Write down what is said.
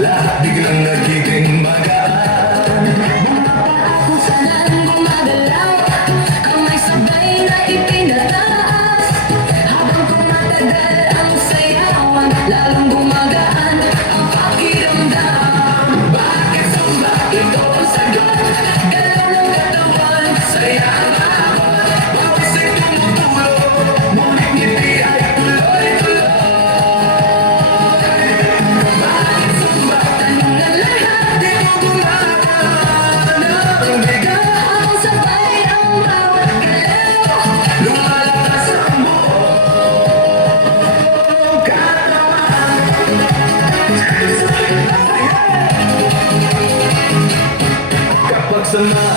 Lahat biglang nagiging magaan. Kung saan gumagalaw, kamay sabay na itinataas. Habang tumatagal ang sayawan, lalong gumagaan ang pakiramdam. Bakit sumba ito ang sagot? Galaw ng katawan, saya ang ahon. Bawat ay tumutulog, ngunit ngiti ay tuloy-tuloy. Kapag sanay